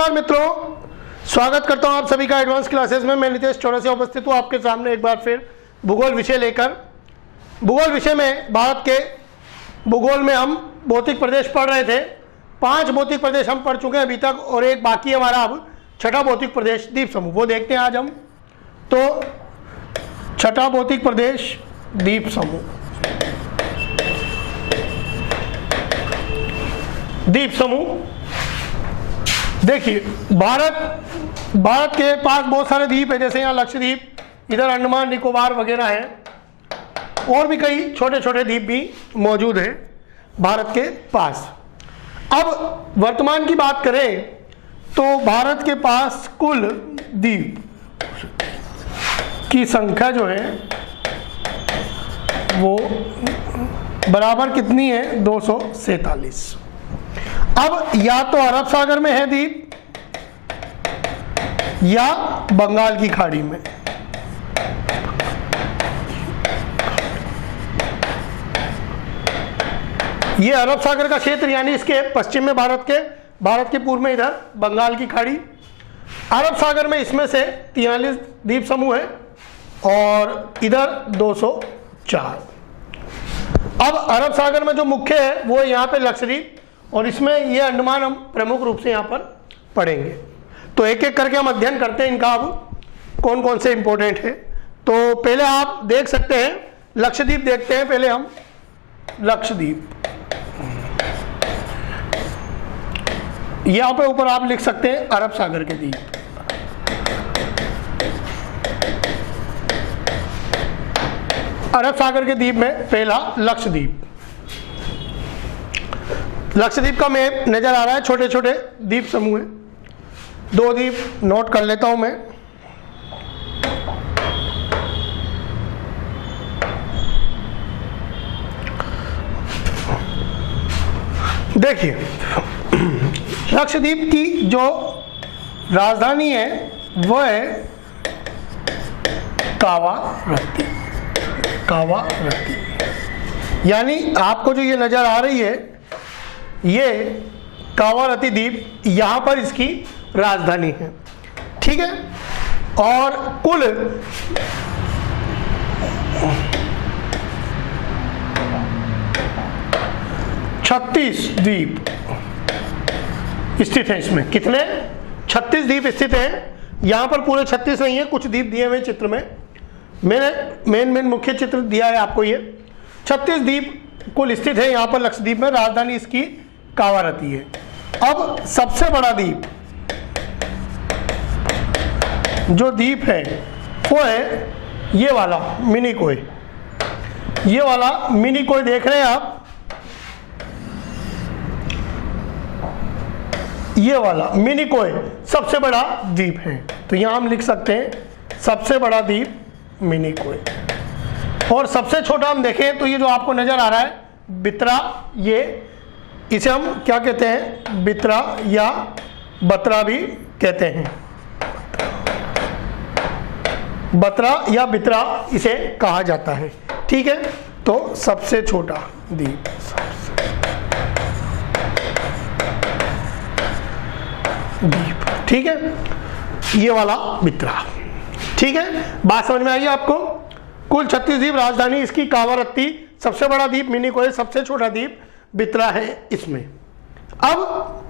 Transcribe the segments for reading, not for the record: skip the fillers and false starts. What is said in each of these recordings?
नमस्कार मित्रों, स्वागत करता हूं आप सभी का एडवांस क्लासेस में। मैं नितेश चौरसिया उपस्थित हूं आपके सामने एक बार फिर भूगोल विषय लेकर। भूगोल विषय में भारत के भूगोल में हम भौतिक प्रदेश पढ़ रहे थे। 5 भौतिक प्रदेश हम पढ़ चुके हैं अभी तक और एक बाकी है हमारा अब छठा भौतिक प्रदेश द्वीप समूह, वो देखते हैं आज हम। तो छठा भौतिक प्रदेश द्वीप समूह। द्वीप समूह देखिए, भारत के पास बहुत सारे द्वीप है, जैसे यहाँ लक्षद्वीप, इधर अंडमान निकोबार वगैरह हैं, और भी कई छोटे छोटे द्वीप भी मौजूद हैं भारत के पास। अब वर्तमान की बात करें तो भारत के पास कुल द्वीप की संख्या जो है वो बराबर कितनी है, 247। अब या तो अरब सागर में है द्वीप या बंगाल की खाड़ी में। ये अरब सागर का क्षेत्र यानी इसके पश्चिम में भारत के पूर्व में इधर बंगाल की खाड़ी। अरब सागर में इसमें से 43 द्वीप समूह है और इधर 204। अब अरब सागर में जो मुख्य है वो यहाँ पे लक्षद्वीप, और इसमें ये अंडमान हम प्रमुख रूप से यहाँ पर पढ़ेंगे। तो एक एक करके हम अध्ययन करते हैं इनका, अब कौन कौन से इंपॉर्टेंट है। तो पहले आप देख सकते हैं लक्षद्वीप देखते हैं। पहले हम लक्षद्वीप, यहाँ पे ऊपर आप लिख सकते हैं अरब सागर के द्वीप। अरब सागर के द्वीप में पहला लक्षद्वीप। लक्षद्वीप का मैप नजर आ रहा है, छोटे छोटे द्वीप समूह है। 2 द्वीप नोट कर लेता हूं मैं। देखिए, लक्षद्वीप की जो राजधानी है वह है कावारत्ती। यानी आपको जो ये नजर आ रही है ये कावारत्ती द्वीप, यहां पर इसकी राजधानी है, ठीक है। और कुल 36 द्वीप स्थित हैं इसमें। कितने? 36 द्वीप स्थित हैं। यहां पर पूरे 36 नहीं है, कुछ द्वीप दिए हुए चित्र में। मैंने मेन मुख्य चित्र दिया है आपको। ये 36 द्वीप कुल स्थित है यहाँ पर लक्षद्वीप में। राजधानी इसकी कावारत्ती है। अब सबसे बड़ा द्वीप जो द्वीप है वो है ये वाला मिनिकोय। ये वाला मिनिकोय देख रहे हैं आप, ये वाला मिनिकोय सबसे बड़ा द्वीप है। तो यहां हम लिख सकते हैं सबसे बड़ा द्वीप मिनिकोय। और सबसे छोटा हम देखें तो ये जो आपको नजर आ रहा है बित्रा, ये इसे हम क्या कहते हैं, बित्रा या बत्रा भी कहते हैं। बत्रा या बित्रा इसे कहा जाता है, ठीक है। तो सबसे छोटा द्वीप, ठीक है, ये वाला बित्रा, ठीक है। बात समझ में आई आपको। कुल 36 द्वीप, राजधानी इसकी कावारत्ती, सबसे बड़ा द्वीप मिनिकोय, सबसे छोटा द्वीप बित्रा है इसमें। अब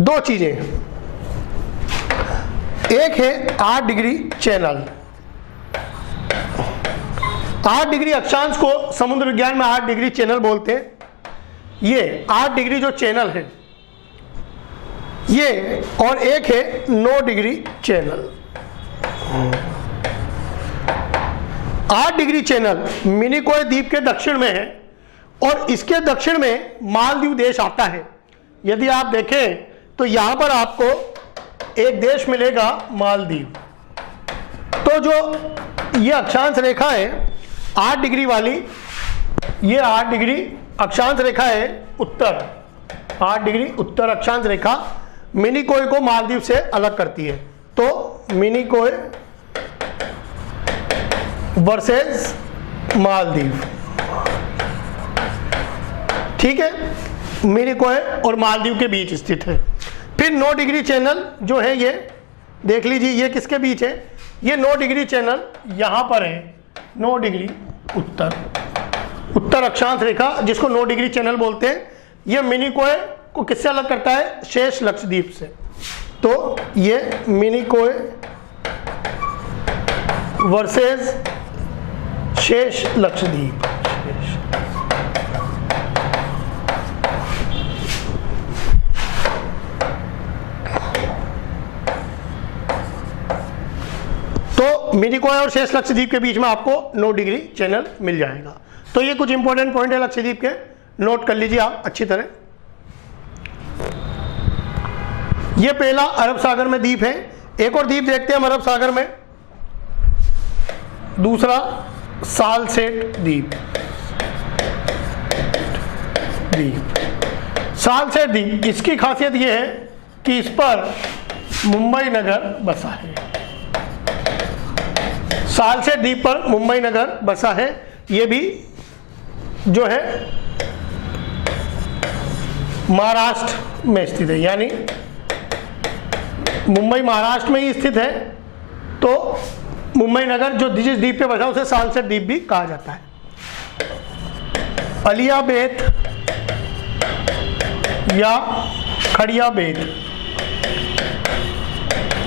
2 चीजें, एक है 8 डिग्री चैनल। 8 डिग्री अक्षांश को समुद्र विज्ञान में 8 डिग्री चैनल बोलते हैं। ये 8 डिग्री जो चैनल है ये, और एक है 9 degree channel. 8 degree channel Minicoy द्वीप के दक्षिण में है और इसके दक्षिण में मालदीव देश आता है। यदि आप देखें तो यहां पर आपको एक देश मिलेगा मालदीव। तो जो ये अक्षांश रेखा है 8 डिग्री वाली, ये 8 डिग्री अक्षांश रेखा है उत्तर, 8 डिग्री उत्तर अक्षांश रेखा मिनिकोय को मालदीव से अलग करती है। तो मिनिकोय वर्सेस मालदीव, ठीक है, मिनिकोय और मालदीव के बीच स्थित है। फिर 9 डिग्री चैनल जो है ये देख लीजिए, ये किसके बीच है, ये 9 डिग्री चैनल यहाँ पर है, 9 डिग्री उत्तर अक्षांश रेखा जिसको 9 डिग्री चैनल बोलते हैं। ये मिनिकोय को किससे अलग करता है, शेष लक्षद्वीप से। तो ये मिनिकोय वर्सेस शेष लक्षद्वीप। तो मिनिकोय और शेष लक्षद्वीप के बीच में आपको 9 डिग्री चैनल मिल जाएगा। तो ये कुछ इंपॉर्टेंट पॉइंट है लक्षद्वीप के, नोट कर लीजिए आप अच्छी तरह। ये पहला अरब सागर में द्वीप है। एक और द्वीप देखते हैं हम अरब सागर में, दूसरा सालसेट द्वीप। सालसेट द्वीप, इसकी खासियत यह है कि इस पर मुंबई नगर बसा है। सालसेट द्वीप पर मुंबई नगर बसा है। ये भी जो है महाराष्ट्र में स्थित है, यानी मुंबई महाराष्ट्र में ही स्थित है। तो मुंबई नगर जो जिस द्वीप पे बसा उसे सालसेट द्वीप भी कहा जाता है। अलिया बेट या खड़िया बेट,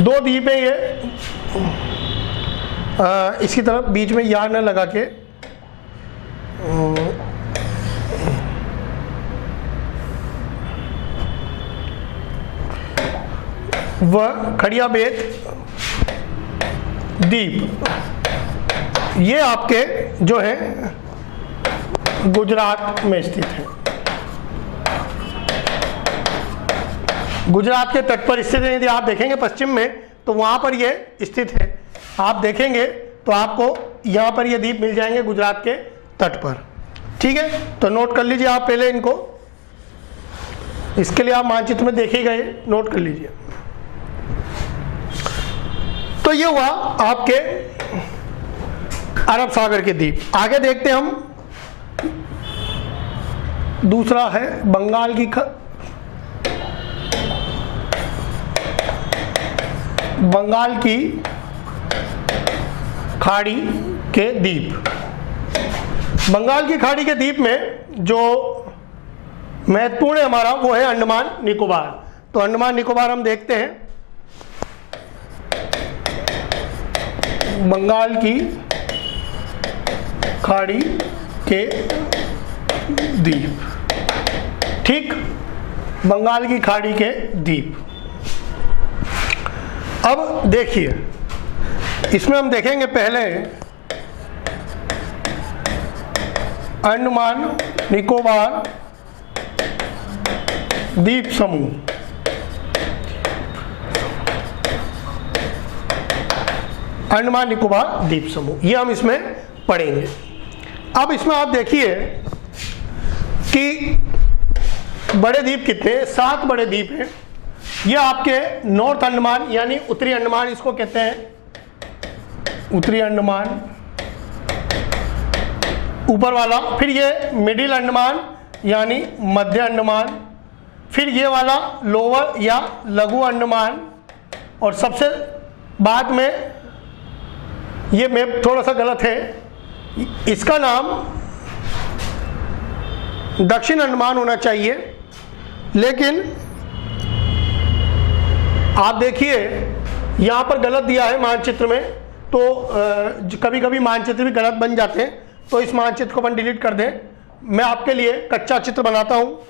2 द्वीप है ये। इसकी तरफ बीच में यार न लगा के वह खड़िया बेट द्वीप, ये आपके जो है गुजरात में स्थित है। गुजरात के तट पर स्थित है। यदि आप देखेंगे पश्चिम में तो वहां पर ये स्थित है। आप देखेंगे तो आपको यहाँ पर ये द्वीप मिल जाएंगे गुजरात के तट पर। ठीक है, तो नोट कर लीजिए आप पहले इनको, इसके लिए आप मानचित्र में देखे गए, नोट कर लीजिए। तो ये हुआ आपके अरब सागर के द्वीप। आगे देखते हैं हम, दूसरा है बंगाल की खाड़ी के द्वीप। बंगाल की खाड़ी के द्वीप में जो महत्वपूर्ण है हमारा वो है अंडमान निकोबार। तो अंडमान निकोबार हम देखते हैं, बंगाल की खाड़ी के द्वीप। ठीक, बंगाल की खाड़ी के द्वीप। अब देखिए, इसमें हम देखेंगे पहले अंडमान निकोबार द्वीप समूह। अंडमान निकोबार द्वीप समूह, ये हम इसमें पढ़ेंगे। अब इसमें आप देखिए कि बड़े द्वीप कितने हैं, 7 बड़े द्वीप हैं। ये आपके नॉर्थ अंडमान यानी उत्तरी अंडमान इसको कहते हैं, उत्तरी अंडमान ऊपर वाला। फिर ये मिडिल अंडमान यानी मध्य अंडमान। फिर ये वाला लोअर या लघु अंडमान। और सबसे बाद में, ये मैप थोड़ा सा गलत है, इसका नाम दक्षिण अंडमान होना चाहिए, लेकिन आप देखिए यहाँ पर गलत दिया है मानचित्र में। तो कभी कभी मानचित्र भी गलत बन जाते हैं, तो इस मानचित्र को अपन डिलीट कर दें। मैं आपके लिए कच्चा चित्र बनाता हूँ।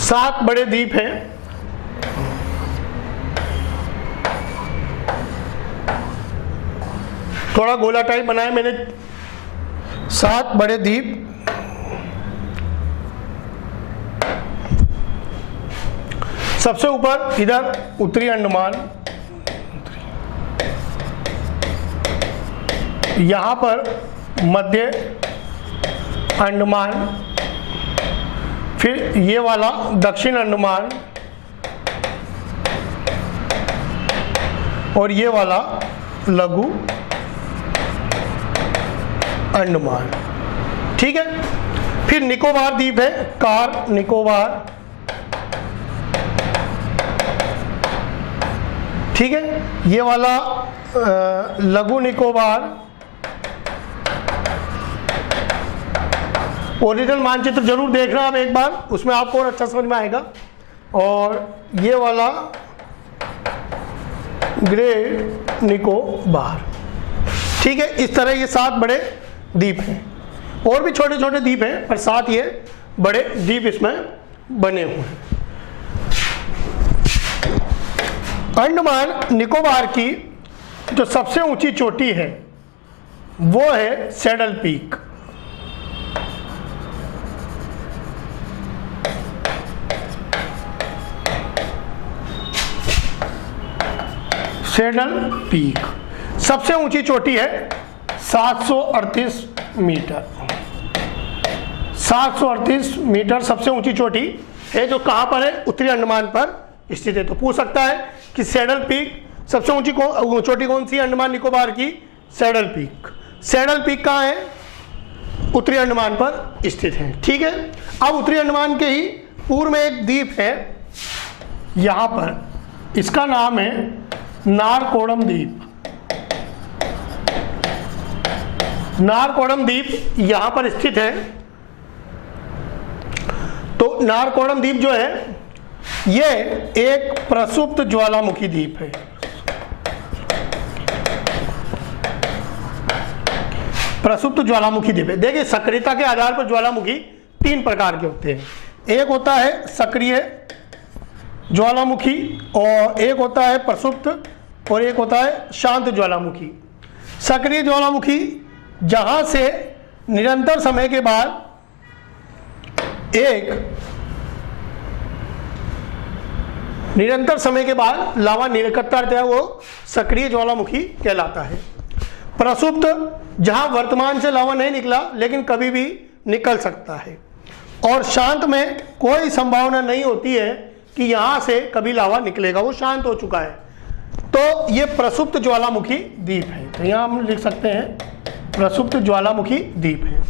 सात बड़े द्वीप हैं। थोड़ा गोला टाइप बनाया मैंने, 7 बड़े द्वीप। सबसे ऊपर इधर उत्तरी अंडमान, यहां पर मध्य अंडमान, फिर ये वाला दक्षिण अंडमान, और ये वाला लघु अंडमान। ठीक है, फिर निकोबार द्वीप है, कार निकोबार। ठीक है, ये वाला लघु निकोबार। ओरिजिनल मानचित्र जरूर देखना आप एक बार, उसमें आपको और अच्छा समझ में आएगा। और ये वाला ग्रेट निकोबार। ठीक है, इस तरह ये 7 बड़े द्वीप हैं, और भी छोटे छोटे द्वीप हैं, पर 7 ये बड़े द्वीप इसमें बने हुए हैं। अंडमान निकोबार की जो सबसे ऊंची चोटी है वो है सैडल पीक। सैडल पीक सबसे ऊंची चोटी है 738 मीटर। 738 मीटर सबसे ऊंची चोटी है, जो कहां पर है? उत्तरी अंडमान पर स्थित है। तो पूछ सकता है कि सैडल पीक सबसे ऊंची चोटी कौन सी है अंडमान निकोबार की? Saddle peak. सैडल पीक कहां है? उत्तरी अंडमान पर स्थित है। ठीक है, अब उत्तरी अंडमान के ही पूर्व में एक द्वीप है यहां पर, इसका नाम है नारकोडम द्वीप। नारकोडम द्वीप यहां पर स्थित है। तो नारकोडम द्वीप जो है ये एक प्रसुप्त ज्वालामुखी द्वीप है। प्रसुप्त ज्वालामुखी द्वीप है। देखिए, सक्रियता के आधार पर ज्वालामुखी 3 प्रकार के होते हैं। एक होता है सक्रिय ज्वालामुखी, और एक होता है प्रसुप्त, और एक होता है शांत ज्वालामुखी। सक्रिय ज्वालामुखी जहां से निरंतर समय के बाद लावा निर्गत है, वो सक्रिय ज्वालामुखी कहलाता है। प्रसुप्त जहां वर्तमान से लावा नहीं निकला लेकिन कभी भी निकल सकता है। और शांत में कोई संभावना नहीं होती है कि यहां से कभी लावा निकलेगा, वो शांत हो चुका है। तो ये प्रसुप्त ज्वालामुखी द्वीप है। तो यहां हम लिख सकते हैं प्रसुप्त ज्वालामुखी द्वीप है।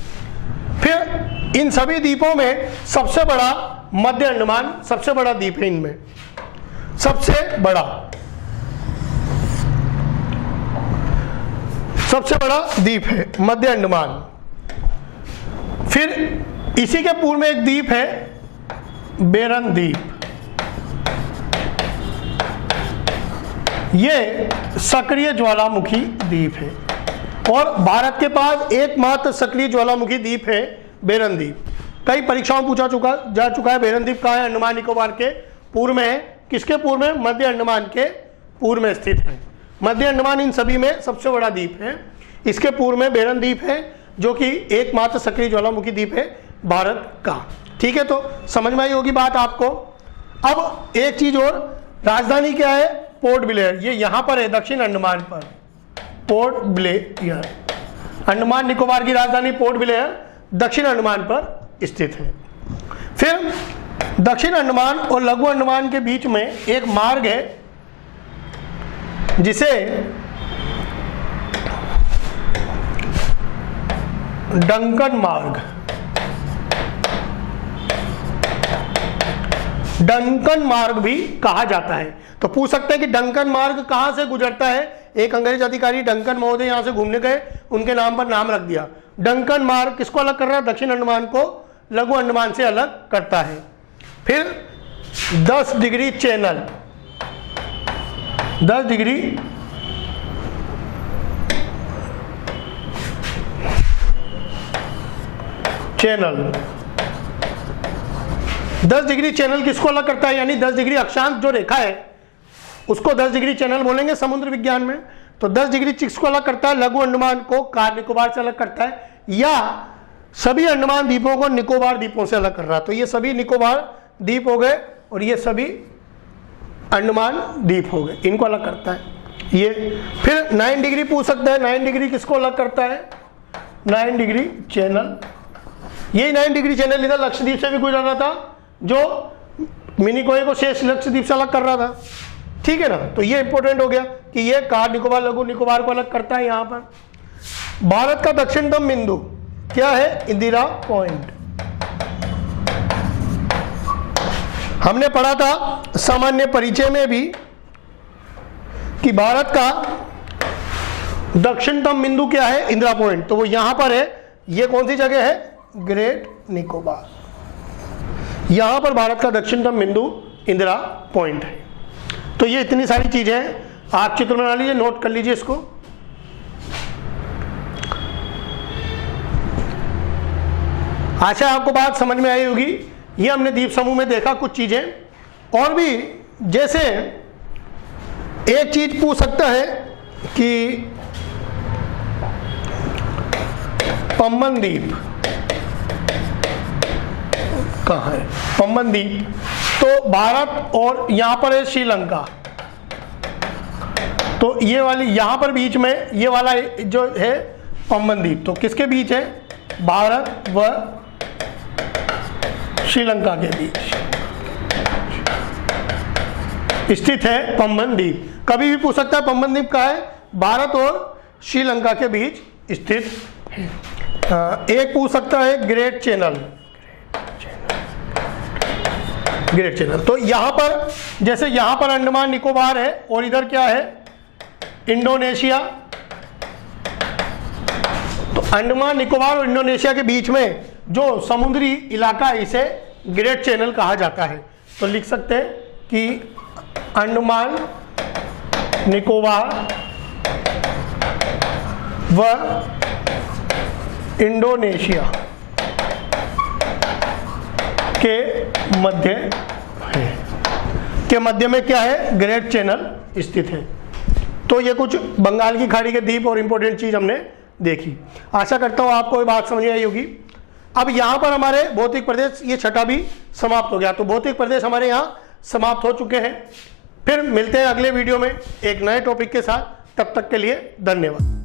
फिर इन सभी द्वीपों में सबसे बड़ा मध्य अंडमान सबसे बड़ा द्वीप है। इनमें सबसे बड़ा द्वीप है मध्य अंडमान। फिर इसी के पूर्व में एक द्वीप है बेरन द्वीप। ये सक्रिय ज्वालामुखी द्वीप है, और भारत के पास एकमात्र सक्रिय ज्वालामुखी द्वीप है बेरन द्वीप। कई परीक्षाओं में पूछा जा चुका है बेरन द्वीप कहाँ है? अंडमान निकोबार के पूर्व में है। किसके पूर्व में? मध्य अंडमान के पूर्व में स्थित है। मध्य अंडमान इन सभी में सबसे बड़ा द्वीप है। इसके पूर्व में बेरन द्वीप है, जो कि एकमात्र सक्रिय ज्वालामुखी द्वीप है भारत का। ठीक है, तो समझ में आई होगी बात आपको। अब एक चीज और, राजधानी क्या है? Port Blair. ये यहां पर है दक्षिण अंडमान पर, पोर्ट ब्लेयर। अंडमान निकोबार की राजधानी पोर्ट ब्लेयर दक्षिण अंडमान पर स्थित है। फिर दक्षिण अंडमान और लघु अंडमान के बीच में एक मार्ग है जिसे डंकन मार्ग, डंकन मार्ग भी कहा जाता है। तो पूछ सकते हैं कि डंकन मार्ग कहां से गुजरता है? एक अंग्रेज अधिकारी डंकन महोदय यहां से घूमने गए, उनके नाम पर नाम रख दिया। डंकन मार्ग किसको अलग कर रहा है? दक्षिण अंडमान को लघु अंडमान से अलग करता है। फिर 10 degree channel, 10 degree channel, 10 degree channel किसको अलग करता है? यानी 10 डिग्री अक्षांश जो रेखा है उसको 10 डिग्री चैनल बोलेंगे समुद्र विज्ञान में। तो 10 डिग्री किसको अलग करता है? लघु अंडमान को कार निकोबार से अलग करता है, या सभी अंडमान द्वीपों को निकोबार द्वीपों से अलग कर रहा है। तो ये सभी निकोबार द्वीप हो गए और ये सभी अंडमान द्वीप हो गए, इनको अलग करता है ये। फिर 9 डिग्री पूछ सकता है, 9 डिग्री किसको अलग करता है? 9 डिग्री चैनल। ये 9 डिग्री चैनल इधर लक्षद्वीप से भी गुजर रहा था, जो मिनिकोय को शेष लक्षद्वीप से अलग कर रहा था। ठीक है ना, तो ये इंपॉर्टेंट हो गया कि ये कार निकोबार लघु निकोबार को अलग करता है यहाँ पर। भारत का दक्षिणतम बिंदु क्या है? इंदिरा पॉइंट। हमने पढ़ा था सामान्य परिचय में भी कि भारत का दक्षिणतम बिंदु क्या है? इंदिरा पॉइंट। तो वो यहां पर है। ये कौन सी जगह है? ग्रेट निकोबार। यहां पर भारत का दक्षिणतम बिंदु इंदिरा पॉइंट है। तो ये इतनी सारी चीजें हैं, आप चित्र बना लीजिए, नोट कर लीजिए इसको। आशा आपको बात समझ में आई होगी। ये हमने द्वीप समूह में देखा कुछ चीजें, और भी जैसे एक चीज पूछ सकता है कि पंबन द्वीप कहाँ है? पंबन द्वीप तो भारत और यहां पर है श्रीलंका। तो ये वाली यहां पर बीच में ये वाला जो है पंबन द्वीप, तो किसके बीच है? भारत व श्रीलंका के बीच स्थित है पंबन द्वीप। कभी भी पूछ सकता है पंबन द्वीप कहाँ है? भारत और श्रीलंका के बीच स्थित है। एक पूछ सकता है ग्रेट चैनल। ग्रेट चैनल तो यहां पर, जैसे यहां पर अंडमान निकोबार है और इधर क्या है? इंडोनेशिया। तो अंडमान निकोबार और इंडोनेशिया के बीच में जो समुद्री इलाका है इसे ग्रेट चैनल कहा जाता है। तो लिख सकते हैं कि अंडमान निकोबार व इंडोनेशिया के मध्य है, के मध्य में क्या है? ग्रेट चैनल स्थित है। तो ये कुछ बंगाल की खाड़ी के द्वीप और इंपॉर्टेंट चीज हमने देखी। आशा करता हूं आपको ये बात समझ में आई होगी। अब यहां पर हमारे भौतिक प्रदेश ये छठा भी समाप्त हो गया। तो भौतिक प्रदेश हमारे यहां समाप्त हो चुके हैं। फिर मिलते हैं अगले वीडियो में एक नए टॉपिक के साथ। तब तक के लिए धन्यवाद।